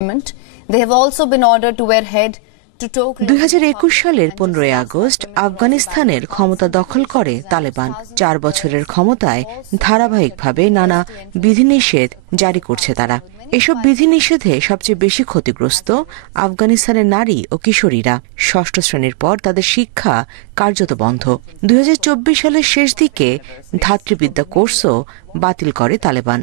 They have also been ordered to wear head to toe. 2021 সালের 15 August আফগানিস্তানের ক্ষমতা দখল করে তালেবান। 4 বছরের ক্ষমতায় ধারাবাহিকভাবে নানা বিধিনিষেধ জারি করছে তারা। এসব বিধিনিষেধে সবচেয়ে বেশি ক্ষতিগ্রস্ত আফগানিস্তানের নারী ও কিশোরীরা। ষষ্ঠ শ্রেণীর পর তাদের শিক্ষা কার্যত বন্ধ। 2024 সালের শেষ দিকে ধাত্রীবিদ্যা কোর্সও বাতিল করে তালেবান।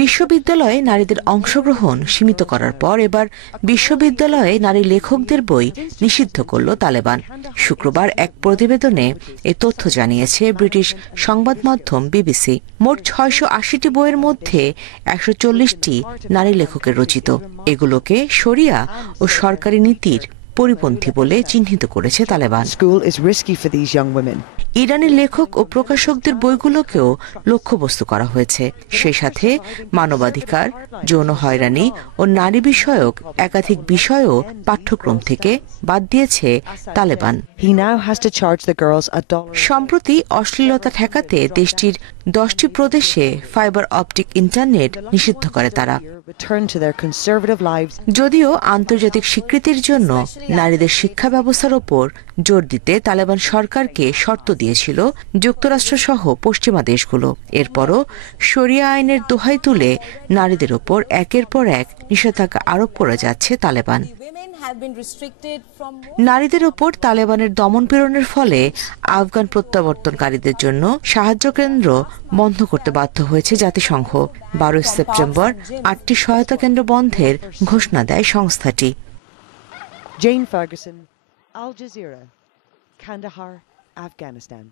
বিশ্ববিদ্যালয়ে নারীদের অংশগ্রহণ সীমিত করার পর এবার বিশ্ববিদ্যালয়ে নারী লেখকদের বই নিষিদ্ধ করল তালেবান। শুক্রবার এক প্রতিবেদনে এ তথ্য জানিয়েছে ব্রিটিশ সংবাদ মাধ্যম বিবিসি। মোট 680টি বইয়ের মধ্যে 140টি নারী লেখকের রচিত। এগুলোকে শরিয়া ও সরকারি নীতির পরিপন্থী বলে চিহ্নিত করেছে তালেবান। ইরানি লেখক ও প্রকাশকদের বইগুলোকেও লক্ষ্যবস্তু করা হয়েছে। সেই সাথে মানবাধিকার, যৌন হয়রানি ও নারী বিষয়ক একাধিক বিষয়ও পাঠ্যক্রম থেকে বাদ দিয়েছে তালেবান। সম্প্রতি অশ্লীলতা ঠেকাতে দেশটির 10টি প্রদেশে ফাইবার অপটিক ইন্টারনেট নিষিদ্ধ করে তারা। যদিও আন্তর্জাতিক স্বীকৃতির জন্য নারীদের শিক্ষা ব্যবস্থার ওপর জোর দিতে তালেবান সরকারকে শর্ত দিয়েছিল যুক্তরাষ্ট্র সহ পশ্চিমা দেশগুলো, এরপরও শরিয়া আইনের দোহাই তুলে নারীদের ওপর একের পর এক নিষেধাজ্ঞা আরোপ করে যাচ্ছে তালেবান। নারীদের ওপর তালেবানের দমনপীড়নের ফলে আফগান প্রত্যাবর্তনকারীদের জন্য সাহায্য কেন্দ্র বন্ধ করতে বাধ্য হয়েছে জাতিসংঘ। 12 সেপ্টেম্বর 8টি সহায়তা কেন্দ্র বন্ধের ঘোষণা দেয় সংস্থাটি। Jane Ferguson, Al Jazeera, Kandahar, Afghanistan.